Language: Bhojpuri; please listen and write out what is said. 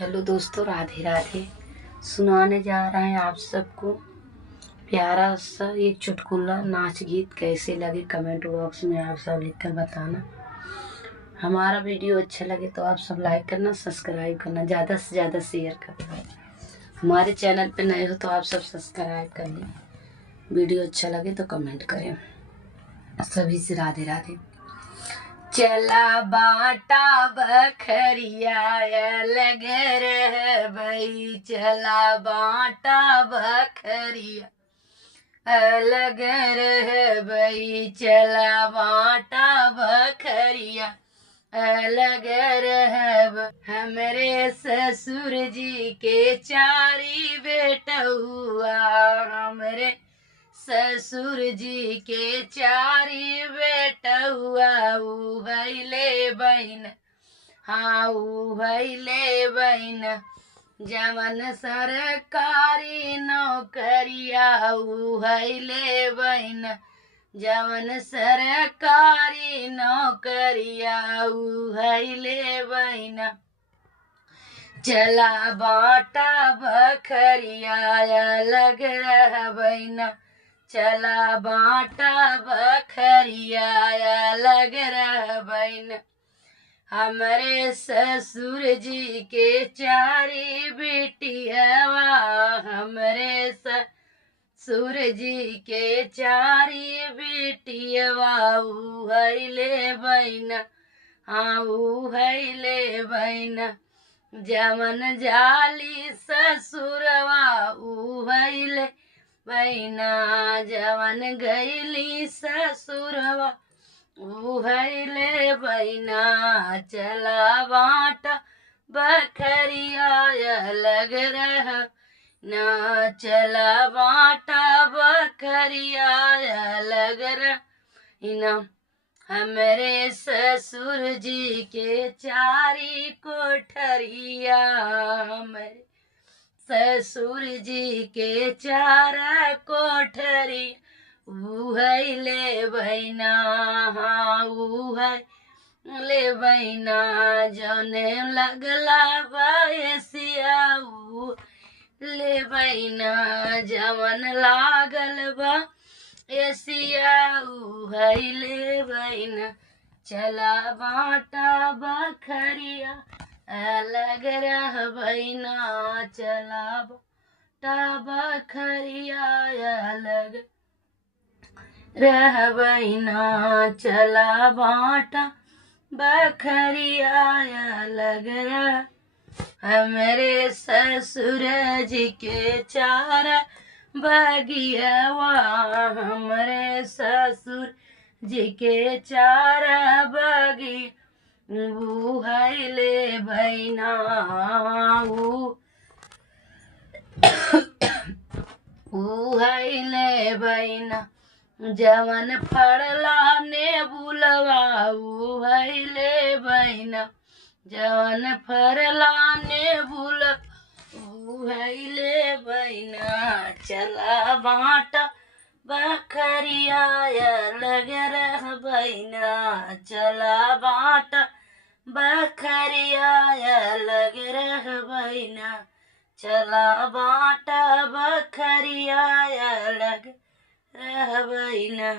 हेलो दोस्तों, राधे राधे। सुनाने जा रहे हैं आप सबको प्यारा सा एक चुटकुला नाच गीत। कैसे लगे कमेंट बॉक्स में आप सब लिखकर बताना। हमारा वीडियो अच्छा लगे तो आप सब लाइक करना, सब्सक्राइब करना, ज़्यादा से ज़्यादा शेयर करना। हमारे चैनल पे नए हो तो आप सब सब्सक्राइब कर लें। वीडियो अच्छा लगे तो कमेंट करें। सभी से राधे राधे। चला बाटा बखरिया अलग रहबई, चला बाटा बखरिया अलग रहबई, चला बाटा बखरिया अलग रहब। हमरे ससुर जी के चारी बेटउआ, हमरे ससुर जी के चारी बेटउआ, ऊ भैले बहिन, हाँ ऊ भैले बहिन, जवन सरकारी नौकरिया, ऊ भैले बहिन, जवन सरकारी नौकरिया, ऊ भैले बहिन। चला बाटा बखरिया अलग रहबई न, चला बाटा बखरिया अलग रहबई न। हमरे ससुर जी के चारी बेटियावा, हमरे ससुर जी के चारी बेटियावा, ऊ भैले बहिन, हाँ ऊ भैले बहिन, जमन जाली ससुरवा, ऊ भैले बहिना, जवन गैली ससुरवा, ऊ भैले बहिना। चला बाटा बखरिया अलग रह न, चला बाटा बखरिया अलग रह न। हमरे ससुर जी के चारी कोठरिया, हमरे ससुर जी के चार कोठरी, ऊ हैले बहिना, हाँ ऊ हैले बहिना, जौने लगला बयसिया, ऊ ले बहिना, जवन लागल बा एसिया, ऊ हैले बहिना। चला बाटा बखरिया अलग रहबई न, चला बाटा बखरिया अलग रहबई न, चला बाटा बखरिया अलग रह। हमरे ससुर जी के चार बगियावा, हमरे ससुर जी के चार बगी, ऊ हैले बहिना, ऊ हैले बहिना, जवन फड़ला ने बुलवा, ऊ हैले बहिना, जवन फरला ने बुल, ऊ हैले बहिना। चला बाटा बखरिया अलग रहबई न, चला बाटा बखरिया अलग रहबई न, चला बाटा बखरिया अलग रहबई न।